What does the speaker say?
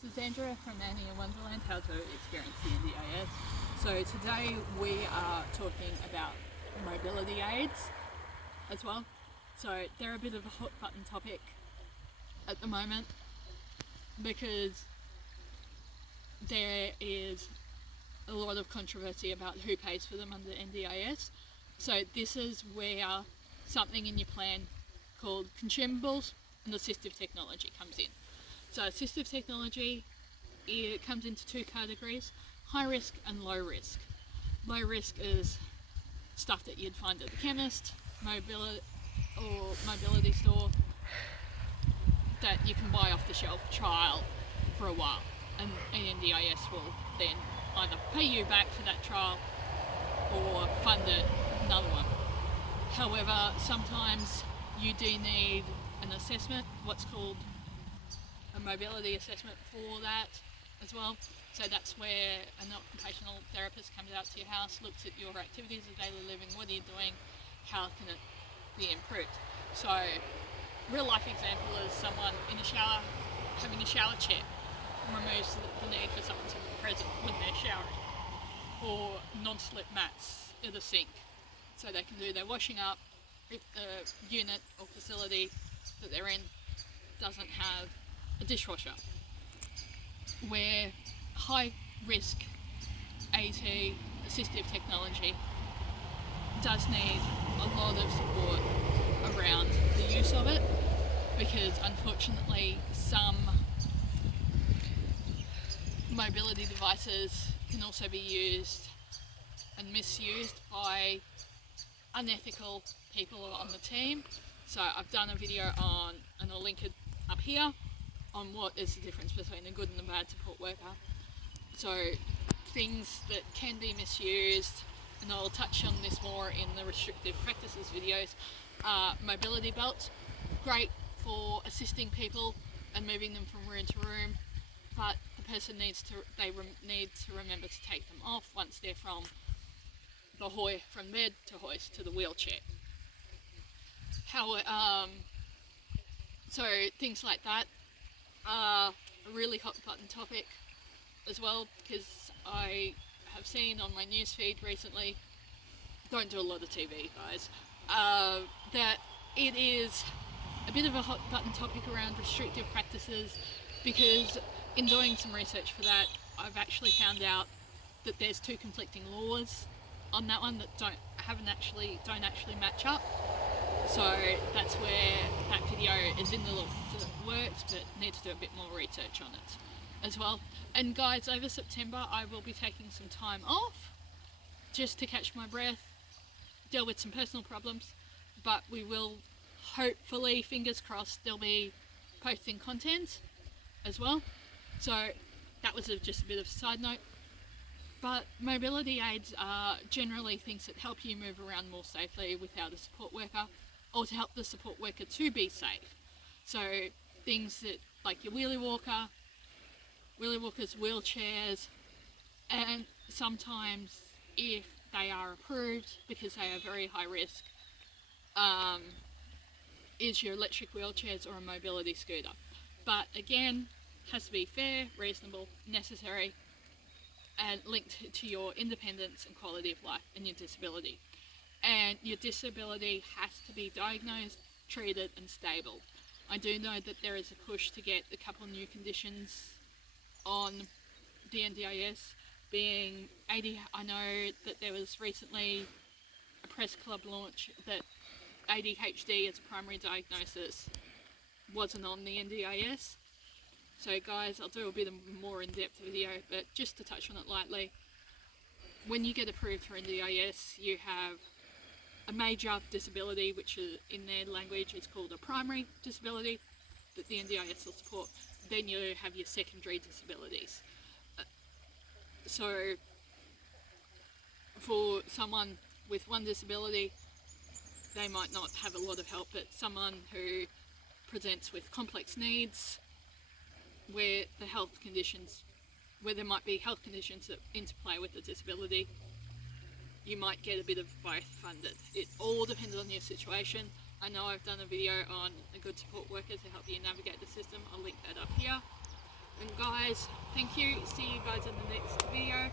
This is Andrea from Annie in Wonderland, how to experience the NDIS. So today we are talking about mobility aids as well. So they're a bit of a hot button topic at the moment because there is a lot of controversy about who pays for them under NDIS. So this is where something in your plan called consumables and assistive technology comes in. So assistive technology, it comes into two categories, high risk and low risk. Low risk is stuff that you'd find at the chemist, mobility store that you can buy off the shelf trial for a while, and NDIS will then either pay you back for that trial or fund another one. However, sometimes you do need an assessment, what's called a mobility assessment for that as well. So that's where an occupational therapist comes out to your house, looks at your activities of daily living, what are you doing, how can it be improved. So real life example is someone in a shower having a shower chair removes the need for someone to be present when they're showering, or non-slip mats at the sink so they can do their washing up if the unit or facility that they're in doesn't have a dishwasher. Where high risk AT assistive technology does need a lot of support around the use of it, because unfortunately some mobility devices can also be used and misused by unethical people on the team. So I've done a video on, and I'll link it up here, on what is the difference between a good and a bad support worker. So things that can be misused, and I'll touch on this more in the restrictive practices videos, are mobility belts. Great for assisting people and moving them from room to room, but the person need to remember to take them off once they're from bed to hoist to the wheelchair. So things like that are a really hot button topic as well, because I have seen on my newsfeed recently, don't do a lot of TV guys, that it is a bit of a hot button topic around restrictive practices, because in doing some research for that I've actually found out that there's two conflicting laws on that one that don't actually match up. So that's where that video is in the works, but need to do a bit more research on it as well. And guys, over September I will be taking some time off just to catch my breath, deal with some personal problems, but we will hopefully, fingers crossed, there'll be posting content as well. So that was just a bit of a side note. But mobility aids are generally things that help you move around more safely without a support worker, or to help the support worker to be safe. So things that, like your wheelie walkers, wheelchairs, and sometimes if they are approved, because they are very high risk, is your electric wheelchairs or a mobility scooter. But again, has to be fair, reasonable, necessary, and linked to your independence and quality of life and your disability. And your disability has to be diagnosed, treated and stable. I do know that there is a push to get a couple new conditions on the NDIS, being AD. I know that there was recently a press club launch that ADHD as a primary diagnosis wasn't on the NDIS. So guys, I'll do a bit of more in-depth video, but just to touch on it lightly, when you get approved for NDIS, you have a major disability, which is, in their language is called a primary disability, that the NDIS will support. Then you have your secondary disabilities. So for someone with one disability, they might not have a lot of help, but someone who presents with complex needs, where there might be health conditions that interplay with the disability, you might get a bit of both funded. It all depends on your situation. I know I've done a video on a good support worker to help you navigate the system. I'll link that up here. And guys, thank you. See you guys in the next video.